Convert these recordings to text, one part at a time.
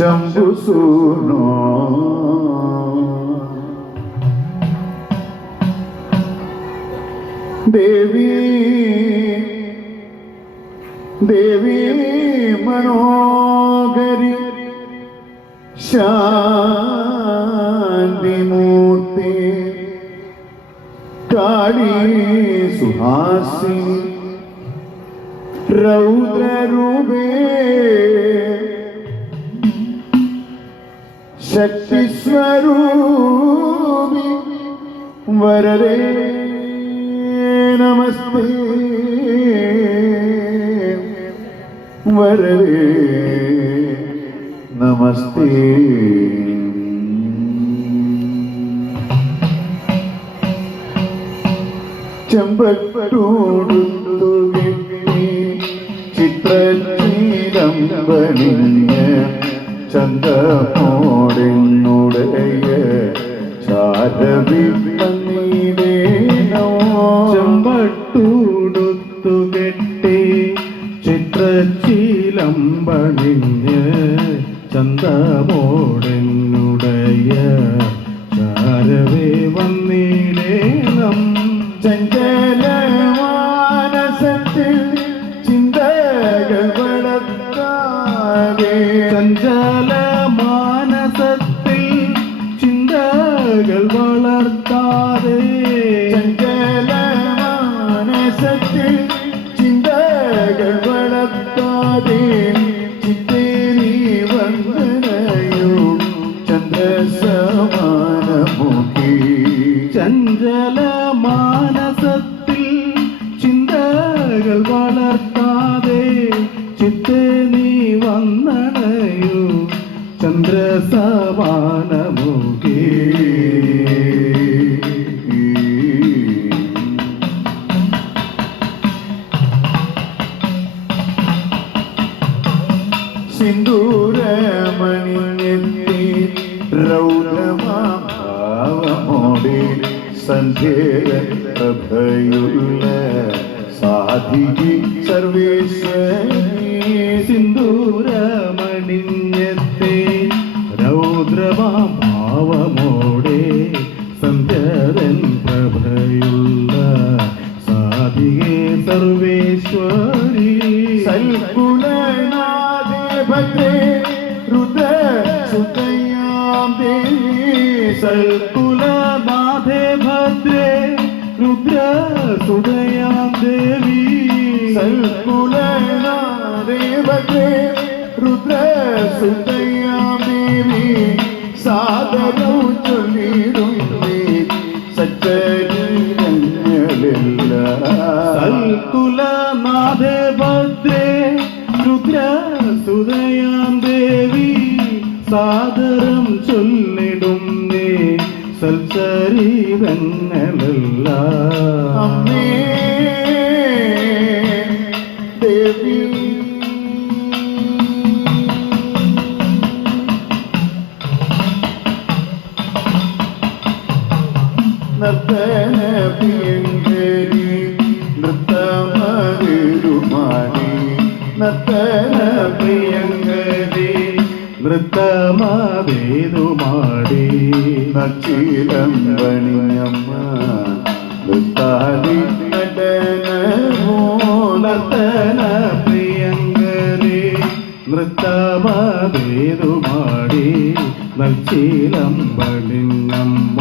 શંભુ સુનો દેવી દેવી મનોગરી શાંતિ મૂર્તિ કાળી સુહાસી રૌદ્ર રૂપે ശക്തിസ്വരൂപി വരരേ നമസ്തേ. വരരേ നമസ്തേ. ചെമ്പട്ടോടുത്തുകെട്ടി ചിത്രചീലം പണിഞ്ഞ് ചന്തമോടെന്നുടയ ചാരവി ചെമ്പട്ടൂടുത്തു കെട്ടി ചിത്രശീലമ്പണിഞ്ഞ് ചന്ദ്രമോടിനുടയ ചാരവേ ചഞ്ചലമാനസത്തിൽ ചിന്തകൾ വളർത്താതെ ചിത്തേ നീ വന്ദനയോ ചന്ദ്രസമാനമുഖി. ചഞ്ചല മാനസത്തിൽ ചിന്തകൾ വളർത്താതെ ചിത്തേ നീ വന്ദനയോ ചന്ദ്രസമാനമുഖേ. രൗദ്രമാവമോടെ സന്ധ്യ പ്രഭയുള്ള സാധികി സർവേശ്വരി സിന്ദൂരമണിഞ്ഞത്തെ രൗദ്രഭാവമോടെ സന്ധ്യതൻ പ്രഭയുള്ള സാധികെ സർവേശ്വരി. സൽകുലനാദേ ഭദ്രേ. ദേവി സൽകുലനാഥേ ഭദ്രേ രുദ്ര സുദയാം ദേവി സൽകുലനാദേ ഭദ്രേ രുദ്ര സുദയാം ദേവി സാദരം ചൊല്ലിടുന്നേ സച്ചരീരങ്ങളെല്ലാം സൽകുലനാഥേ ഭദ്രേ രുദ്ര സുദയാം ദേവി സാദരം ചൊല്ലിടുന്നേ സൽചരീരങ്ങളെല്ലാം അമ്മേ ദേവി. നർത്തന പ്രിയങ്കരി നൃത്തമരുമാണി. നർത്തന പ്രിയങ്കരി നൃത്തമാവേതു മാടി നച്ചിലം പണിയമ്മ നൃത്താലി നടനമോ നർത്തന പ്രിയങ്കരി. നൃത്തമാവേതു മാടി നൽച്ചീലം പളിങ്ങമ്മ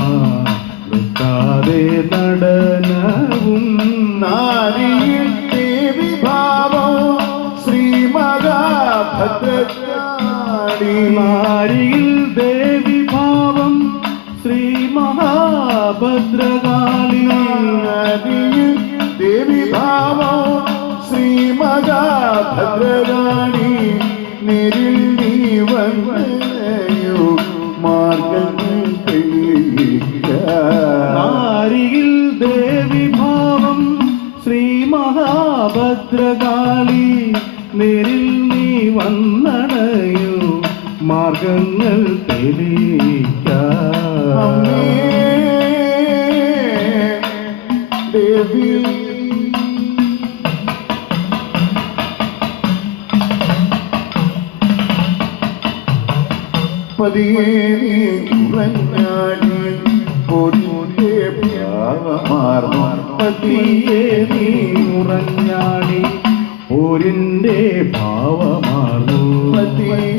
നൃത്താതെ നടനവും നാരിയിൽ ദേവി ഭാവം ശ്രീ മഹാഭദ്രകാളി നദിയിൽ ദേവി ഭാവം ശ്രീ മഹാഭദ്രകാളി നേരിൽ നീ വന്നയോ നീ മാർഗങ്ങൾ ദേവി പതിയെ നീ ഉറഞ്ഞാടി പൊടിയുടെ ഭാവമാർ പതിയേ നീ ഉറഞ്ഞാടി പോരിന്റെ ഭാവമാർന്നു പതിയെ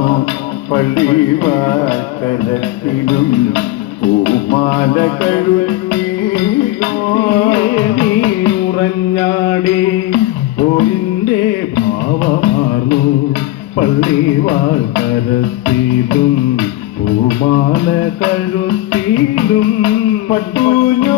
ഭാവമാർന്നു പള്ളിവാക്കലത്തിലും പൂമാല കഴുകിയോ പതിയെ നീ ഉറഞ്ഞാടി പോരിന്റെ ഭാവമാർന്നു. പള്ളിവാസലത്തിലും പൂമാല കഴുത്തിലും പട്ടുഞ്ഞോറിഞ്ഞുടുത്തു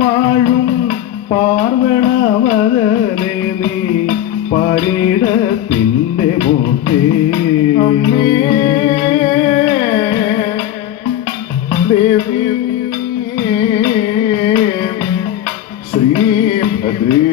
വാഴും പാർവണവതനെ നീ പരീടത്തിന്റെ മൂത്തേ ദേവി ശ്രീ ഭദ്രീ